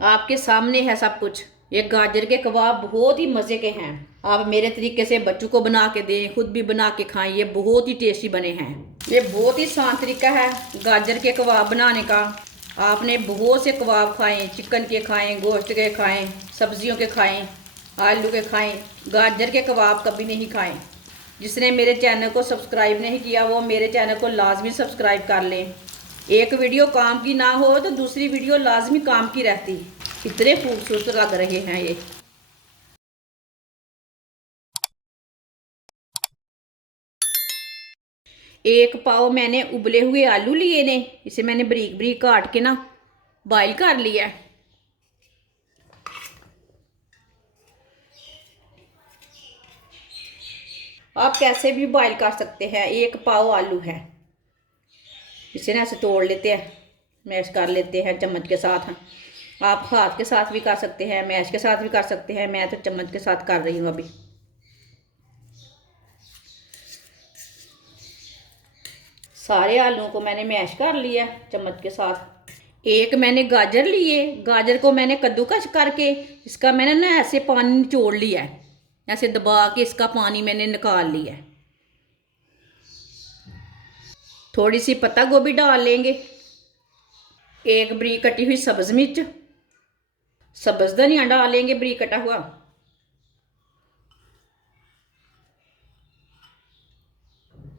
आपके सामने है सब कुछ। ये गाजर के कबाब बहुत ही मज़े के हैं। आप मेरे तरीके से बच्चों को बना के दें, खुद भी बना के खाएं, ये बहुत ही टेस्टी बने हैं। ये बहुत ही आसान तरीका है गाजर के कबाब बनाने का। आपने बहुत से कबाब खाएं, चिकन के खाएं, गोश्त के खाएं, सब्जियों के खाएं, आलू के खाएं, गाजर के कबाब कभी नहीं खाएं। जिसने मेरे चैनल को सब्सक्राइब नहीं किया वो मेरे चैनल को लाजमी सब्सक्राइब कर लें। एक वीडियो काम की ना हो तो दूसरी वीडियो लाजमी काम की रहती। इतने खूबसूरत लग रहे हैं ये। एक पाव मैंने उबले हुए आलू लिए ने, इसे मैंने बारीक बारीक काट के ना बॉईल कर लिया है। आप कैसे भी बॉईल कर सकते हैं। एक पाव आलू है, इसे ना ऐसे तोड़ लेते हैं, मैश कर लेते हैं चम्मच के साथ। आप हाथ के साथ भी कर सकते हैं, मैश के साथ भी कर सकते हैं, मैं तो चम्मच के साथ कर रही हूँ अभी। सारे आलूओं को मैंने मैश कर लिया चम्मच के साथ। एक मैंने गाजर लिए, गाजर को मैंने कद्दूकस करके इसका मैंने ना ऐसे पानी निचोड़ लिया है, ऐसे दबा के इसका पानी मैंने निकाल लिया है। थोड़ी सी पत्ता गोभी डाल लेंगे, एक बरीक कटी हुई सब्ज मिर्च, सब्ज धनिया डाल लेंगे बरीक कटा हुआ,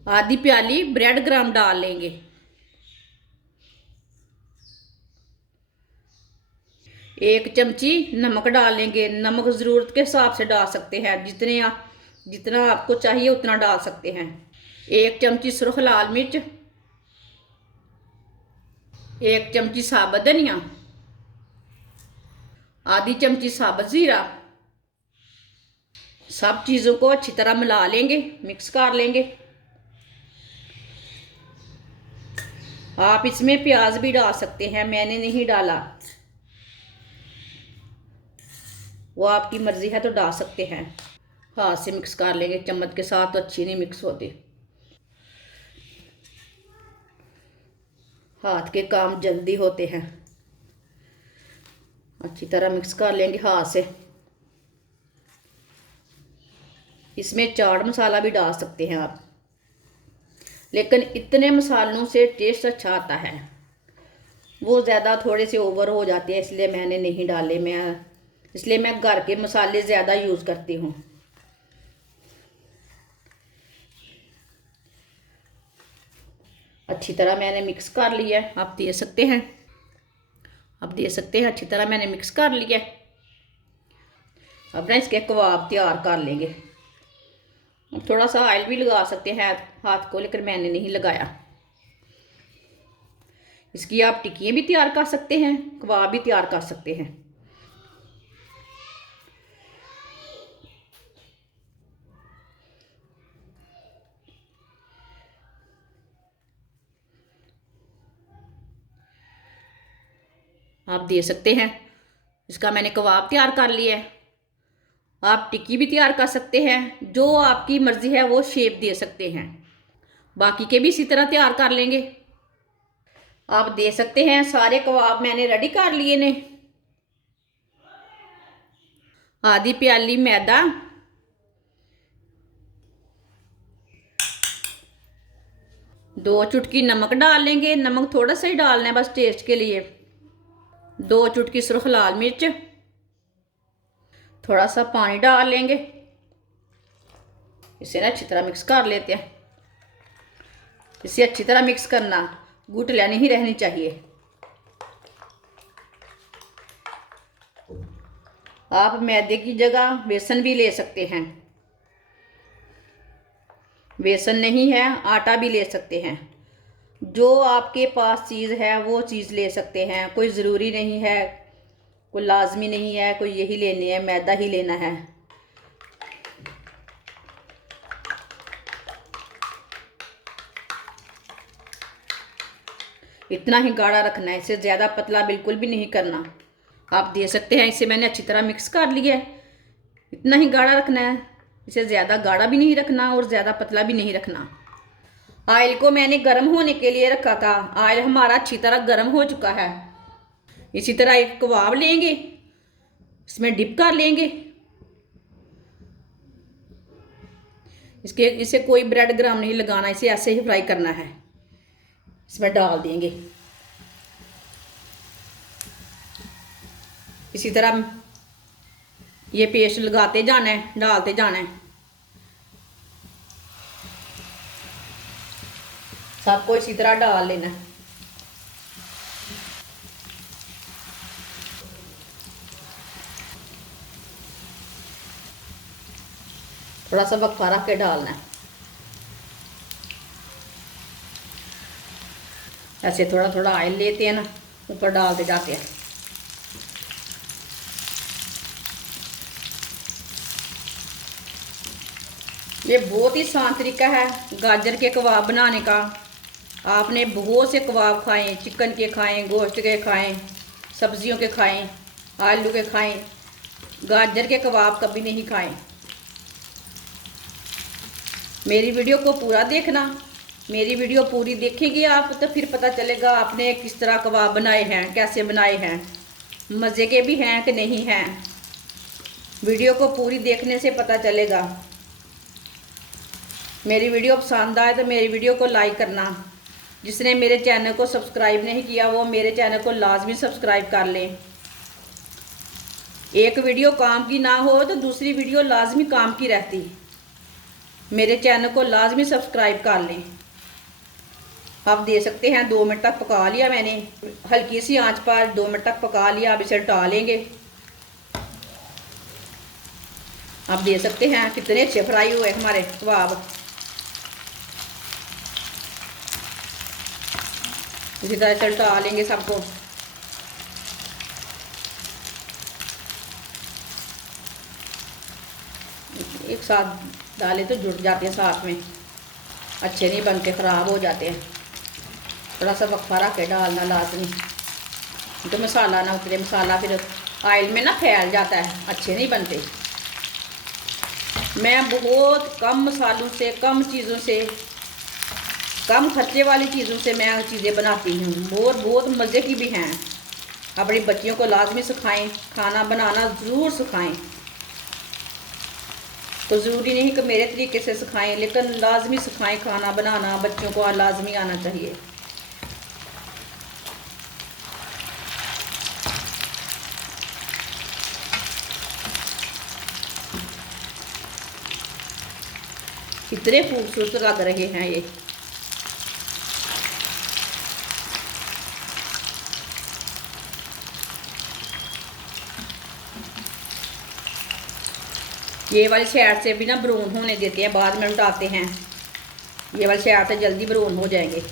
आधी प्याली ब्रेड ग्राम डाल लेंगे, एक चमची नमक डाल लेंगे। नमक ज़रूरत के हिसाब से डाल सकते हैं, जितना आपको चाहिए उतना डाल सकते हैं। एक चमची सुरख लाल मिर्च, एक चमची साबुत धनिया, आधी चमची साबुत जीरा। सब चीज़ों को अच्छी तरह मिला लेंगे, मिक्स कर लेंगे। आप इसमें प्याज भी डाल सकते हैं, मैंने नहीं डाला, वो आपकी मर्ज़ी है तो डाल सकते हैं। हाथ से मिक्स कर लेंगे, चम्मच के साथ तो अच्छी नहीं मिक्स होती। हाथ के काम जल्दी होते हैं। अच्छी तरह मिक्स कर लेंगे हाथ से। इसमें चाट मसाला भी डाल सकते हैं आप, लेकिन इतने मसालों से टेस्ट अच्छा आता है। वो ज़्यादा थोड़े से ओवर हो जाते हैं, इसलिए मैंने नहीं डाले। इसलिए मैं घर के मसाले ज़्यादा यूज़ करती हूँ। अच्छी तरह मैंने मिक्स कर लिया है, आप दे सकते हैं। आप दे सकते हैं, अच्छी तरह मैंने मिक्स कर लिया है। अब ना इसके कबाब तैयार कर लेंगे। थोड़ा सा ऑयल भी लगा सकते हैं हाथ को, लेकिन मैंने नहीं लगाया। इसकी आप टिक्कियाँ भी तैयार कर सकते हैं, कबाब भी तैयार कर सकते हैं। आप दे सकते हैं। इसका मैंने कबाब तैयार कर लिया है। आप टिक्की भी तैयार कर सकते हैं, जो आपकी मर्ज़ी है वो शेप दे सकते हैं। बाकी के भी इसी तरह तैयार कर लेंगे। आप दे सकते हैं। सारे कबाब मैंने रेडी कर लिए ने। आधी प्याली मैदा, दो चुटकी नमक डाल लेंगे, नमक थोड़ा सा ही डालना है बस टेस्ट के लिए। दो चुटकी सुरख लाल मिर्च, थोड़ा सा पानी डाल लेंगे। इसे ना अच्छी तरह मिक्स कर लेते हैं। इसे अच्छी तरह मिक्स करना, गुठलियाँ नहीं रहनी चाहिए। आप मैदे की जगह बेसन भी ले सकते हैं। बेसन नहीं है, आटा भी ले सकते हैं। जो आपके पास चीज़ है वो चीज़ ले सकते हैं। कोई ज़रूरी नहीं है, कोई लाजमी नहीं है कोई यही लेनी है, मैदा ही लेना है। इतना ही गाढ़ा रखना है, इसे ज़्यादा पतला बिल्कुल भी नहीं करना। आप दे सकते हैं। इसे मैंने अच्छी तरह मिक्स कर लिया है। इतना ही गाढ़ा रखना है, इसे ज़्यादा गाढ़ा भी नहीं रखना और ज़्यादा पतला भी नहीं रखना। ऑयल को मैंने गर्म होने के लिए रखा था। ऑयल हमारा अच्छी तरह गर्म हो चुका है। इसी तरह एक कबाब लेंगे, इसमें डिप कर लेंगे। इसे कोई ब्रेड ग्राम नहीं लगाना, इसे ऐसे ही फ्राई करना है। इसमें डाल देंगे। इसी तरह ये पेस्ट लगाते जाना है, डालते जाना है। सबको इसी तरह डाल लेना है। थोड़ा सा वक्फा रख के डालना है। ऐसे थोड़ा थोड़ा ऑयल लेते हैं ना, ऊपर डालते जाते हैं। ये बहुत ही आसान तरीका है गाजर के कबाब बनाने का। आपने बहुत से कबाब खाएं, चिकन के खाएं, गोश्त के खाएं, सब्जियों के खाएं, आलू के खाएं, गाजर के कबाब कभी नहीं खाएं। मेरी वीडियो को पूरा देखना। मेरी वीडियो पूरी देखेंगे आप तो फिर पता चलेगा आपने किस तरह कबाब बनाए हैं, कैसे बनाए हैं, मज़े के भी हैं कि नहीं हैं। वीडियो को पूरी देखने से पता चलेगा। मेरी वीडियो पसंद आए तो मेरी वीडियो को लाइक करना। जिसने मेरे चैनल को सब्सक्राइब नहीं किया वो मेरे चैनल को लाजमी सब्सक्राइब कर लें। एक वीडियो काम की ना हो तो दूसरी वीडियो लाजमी काम की रहती। मेरे चैनल को लाजमी सब्सक्राइब कर लें। आप दे सकते हैं 2 मिनट तक पका लिया मैंने, हल्की सी आंच पर 2 मिनट तक पका लिया। अब इसे हटा लेंगे। आप दे सकते हैं कितने अच्छे फ्राई हुए हमारे कबाब। इसी तरह से हटा लेंगे सबको। एक साथ डालें तो जुड़ जाते हैं साथ में, अच्छे नहीं बनते, ख़राब हो जाते हैं। थोड़ा सा वक्फा रख के डालना लाजमी, तो मसाला ना उतरे। मसाला फिर ऑयल में ना फैल जाता है, अच्छे नहीं बनते। मैं बहुत कम मसालों से, कम चीज़ों से, कम खर्चे वाली चीज़ों से मैं चीज़ें बनाती हूँ। और बहुत मज़े की भी हैं। अपनी बच्चियों को लाजमी सिखाएं, खाना बनाना ज़रूर सिखाएं। तो ज़रूरी नहीं कि मेरे तरीके से सिखाएं, लेकिन लाजमी सिखाएं। खाना बनाना बच्चों को लाजमी आना चाहिए। कितने खूबसूरत लग रहे हैं ये। ये वाली साइड से भी ना ब्राउन होने देते हैं, बाद में उठाते हैं। ये वाली साइड से जल्दी ब्राउन हो जाएंगे।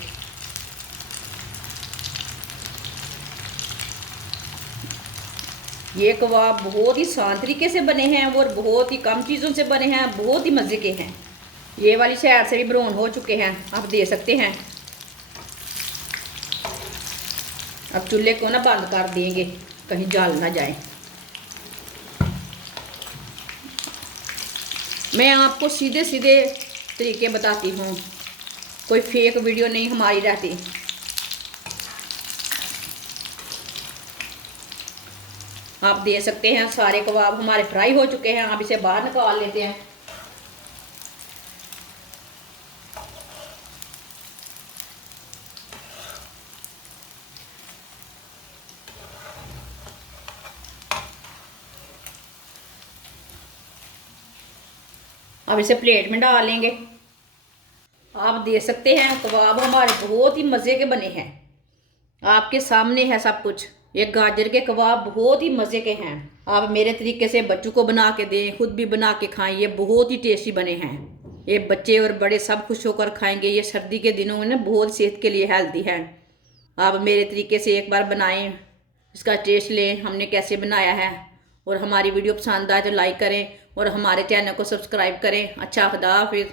ये कबाब बहुत ही आसान तरीके से बने हैं और बहुत ही कम चीज़ों से बने हैं, बहुत ही मज़े के हैं। ये वाली साइड से भी ब्राउन हो चुके हैं, आप दे सकते हैं। अब चूल्हे को ना बंद कर देंगे, कहीं जल ना जाए। मैं आपको सीधे सीधे तरीके बताती हूँ, कोई फेक वीडियो नहीं हमारी रहती। आप दे सकते हैं। सारे कबाब हमारे फ्राई हो चुके हैं, आप इसे बाहर निकाल लेते हैं। अब इसे प्लेट में डाल लेंगे। आप दे सकते हैं। कबाब हमारे बहुत ही मज़े के बने हैं, आपके सामने है सब कुछ। ये गाजर के कबाब बहुत ही मज़े के हैं। आप मेरे तरीके से बच्चों को बना के दें, खुद भी बना के खाएं। ये बहुत ही टेस्टी बने हैं। ये बच्चे और बड़े सब खुश होकर खाएंगे। ये सर्दी के दिनों में ना बहुत सेहत के लिए हेल्दी है। आप मेरे तरीके से एक बार बनाएं, इसका टेस्ट लें हमने कैसे बनाया है। और हमारी वीडियो पसंद आए तो लाइक करें और हमारे चैनल को सब्सक्राइब करें। अच्छा, खुदा हाफिज़।